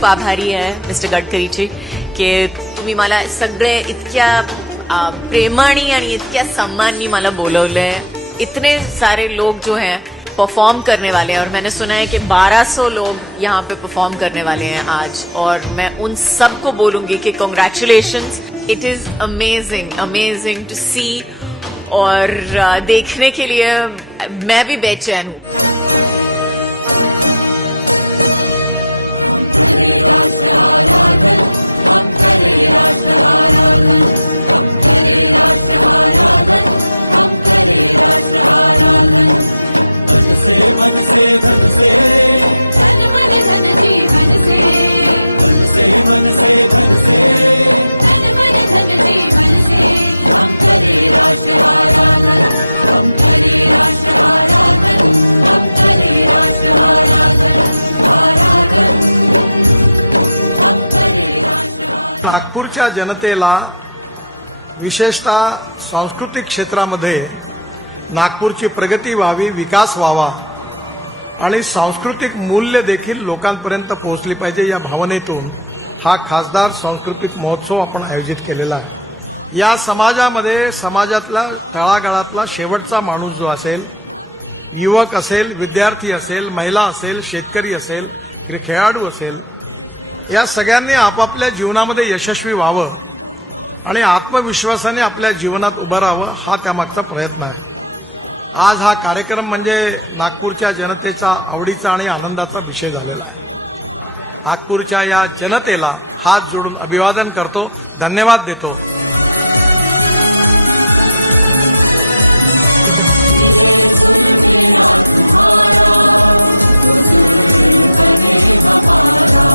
खूप आभारी आहे मिस्टर गडकरीची की तुम्ही मला सगळे इतक्या प्रेमाने आणि इतक्या सम्माननी मला बोलवलंय. इतने सारे लोग जो हैं परफॉर्म करने वाले हैं और मैंने सुना है कि 1200 लोग यहाँ पे परफॉर्म करने वाले हैं आज, और मैं उन सबको बोलूंगी कि congratulations. It is amazing amazing to see, और देखने के लिए मैं भी बेचैन हूँ. राष्ट्र आराधन, हम करे राष्ट्र आराधन, हम करे राष्ट्र आराधन, हम करे राष्ट्र आराधन. धन से मन से धन से धन मन धन जीवन से, धन से मन से धन से धन मन धन जीवन से. हम करे राष्ट्र आराधन, हम करे राष्ट्र आराधन, हम करे राष्ट्र आराधन, आराधन हम करे राष्ट्र आराधन. नागपूरच्या जनतेला विशेषतः सांस्कृतिक क्षेत्रामध्ये नागपूरची प्रगती व्हावी, विकास व्हावा आणि सांस्कृतिक मूल्य देखील लोकांपर्यंत पोहोचली पाहिजे या भावनेतून हा खासदार सांस्कृतिक महोत्सव आपण आयोजित केलेला आहे. या समाजामध्ये समाजातला तळागाळातला शेवटचा माणूस जो असेल, युवक असेल, विद्यार्थी असेल, महिला असेल, शेतकरी असेल, खेळाडू असेल, या सगळ्यांनी आपापल्या जीवनामध्ये यशस्वी व्हावं आणि आत्मविश्वासाने आपल्या जीवनात उभं राहावं हा त्यामागचा प्रयत्न आहे. आज हा कार्यक्रम म्हणजे नागपूरच्या जनतेचा आवडीचा आणि आनंदाचा विषय झालेला आहे. नागपूरच्या या जनतेला हात जोडून अभिवादन करतो, धन्यवाद देतो. तुम्हारा, बने हमारा.